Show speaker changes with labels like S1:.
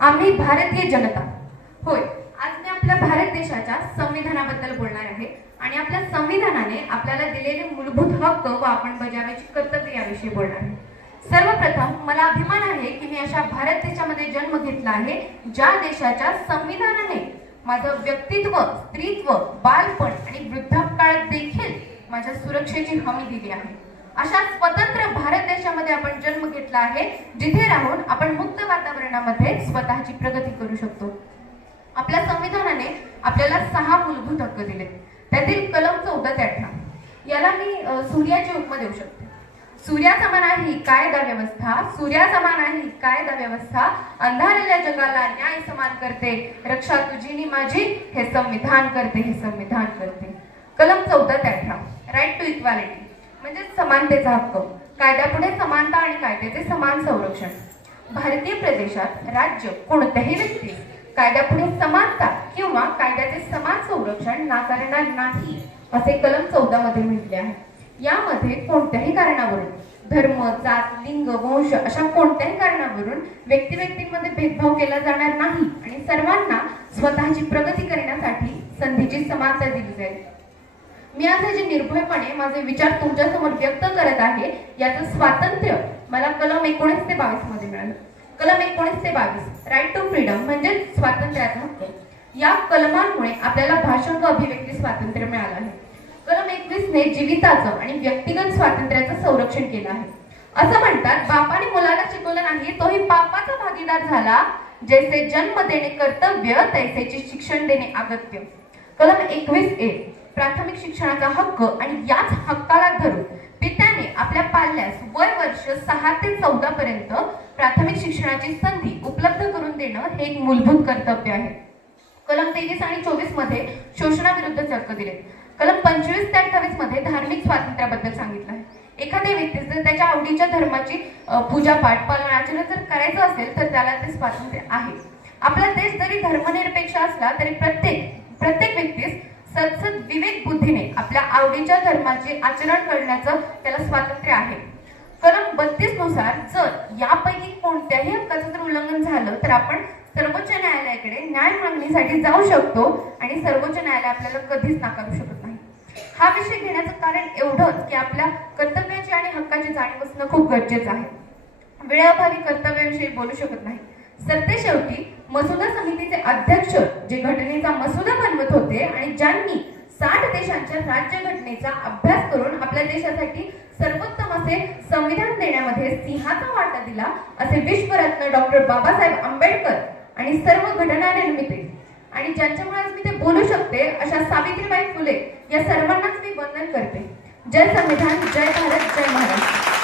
S1: आम्ही भारतीय जनता. होय आज मी आपल्या भारत देशाच्या संविधानाबद्दल बोलणार आहे आणि आपल्या संविधानाने आपल्याला दिलेले मूलभूत हक्क व आपण बजावायची कर्तव्य याविषयी बोलणार आहे. सर्वप्रथम मला अभिमान आहे की मी अशा भारत देशामध्ये जन्म घेतला आहे ज्या देशाच्या संविधानाने माझं व्यक्तित्व स्त्रीत्व बालपण आणि वृद्धापकाळात देखील माझ्या सुरक्षेची हमी दिली आहे. अशा स्वतंत्र भारत देशामध्ये आपण जन्म घेतला आहे जिथे राहून आपण मुक्त वातावरणामध्ये स्वतःची प्रगती करू शकतो. आपल्या संविधानाने आपल्याला सहा मूलभूत हक्क दिले त्यातील कलम चौदा ते अठरा. याला मी सूर्याची उपमा देऊ शकते. सूर्यासमान आहे कायदा व्यवस्था. सूर्यासमान आहे कायदा व्यवस्था. अंधारल्या जगाला न्याय समान करते. रक्षा तुझी नि माझी. हे संविधान करते हे संविधान करते. कलम चौदा ते अठरा. राईट टू इक्वालिटी म्हणजे समानतेचा हक्क. कायद्यापुढे समानता आणि कायद्याचे समान संरक्षण. भारतीय प्रदेशात राज्य कोणत्याही व्यक्तीस कायद्यापुढे समानता किंवा कायद्याचे समान संरक्षण नाकारणार नाही असे कलम चौदा मध्ये म्हटले आहे. यामध्ये कोणत्याही कारणावरून धर्म जात लिंग वंश अशा कोणत्याही कारणावरून व्यक्ती व्यक्तींमध्ये भेदभाव केला जाणार नाही आणि सर्वांना स्वतःची प्रगती करण्यासाठी संधीची समानता दिली जाईल. मी आज जे निर्भयपणे माझे विचार तुमच्यासमोर व्यक्त करत आहे याचं स्वातंत्र्य मला कलम एकोणीस ते बावीसमध्ये मिळालं. कलम एकोणीस ते बावीस राईट टू फ्रीडम म्हणजे स्वातंत्र्याचा हक्क या कलमांमुळे आपल्याला भाषण व अभिव्यक्ती स्वातंत्र्य मिळालं आहे. कलम एकवीस ने जीविताचं आणि व्यक्तिगत स्वातंत्र्याचं संरक्षण केलं आहे. असं म्हणतात बापाने मुलाला शिकवलं नाही तोही पापाचा भागीदार झाला जैसे जन्म देणे कर्तव्य तैसेचे शिक्षण देणे अगत्य. कलम एकवीस ए प्राथमिक शिक्षणाचा हक्क आणि याच हक्काला धरून पित्याने आपल्या पाल्यास वय वर्ष सहा ते चौदा पर्यंत प्राथमिक शिक्षणाची संधी उपलब्ध करून देणं हे एक मूलभूत कर्तव्य आहे. कलम तेवीस आणि चोवीसमध्ये शोषणाविरुद्ध हक्क दिले. कलम पंचवीस ते अठ्ठावीसमध्ये धार्मिक स्वातंत्र्याबद्दल सांगितलं आहे. एखाद्या व्यक्तीस जर त्याच्या आवडीच्या धर्माची पूजा पूजापाठ पालन आचरण जर करायचं असेल तर त्याला ते स्वातंत्र्य आहे. आपला देश जरी धर्मनिरपेक्ष असला तरी प्रत्येक प्रत्येक व्यक्तीस सदसद विवेक बुद्धीने आपल्या आवडीच्या धर्माचे आचरण करण्याचं त्याला स्वातंत्र्य आहे. कलम बत्तीसनुसार जर यापैकी कोणत्याही हक्काचं जर उल्लंघन झालं तर आपण सर्वोच्च न्यायालयाकडे न्याय मागणीसाठी जाऊ शकतो आणि सर्वोच्च न्यायालय आपल्याला कधीच नाकारू शकत नाही. हा विषय घेण्याचं कारण एवढंच की आपल्या कर्तव्याची आणि हक्काची जाणीव असणं खूप गरजेचं आहे. वेळाभावी कर्तव्याविषयी बोलू शकत नाही. सरते शेवटी मसुदा समितीचे अध्यक्ष जे घटनेचा मसुदा बनवत होते आणि ज्यांनी साठ देशांच्या राज्यघटनेचा अभ्यास करून आपल्या देशासाठी सर्वोत्तम असे संविधान देण्यामध्ये सिंहाचा वाटा दिला असे विश्वरत्न डॉक्टर बाबासाहेब आंबेडकर आणि सर्व घटना निर्मिते. आणि ज्यांच्यामुळे आज मी ते बोलू शकते अशा सावित्रीबाई फुले या सर्वांनाच मी वंदन करते. जय संविधान जय भारत जय महाराष्ट्र.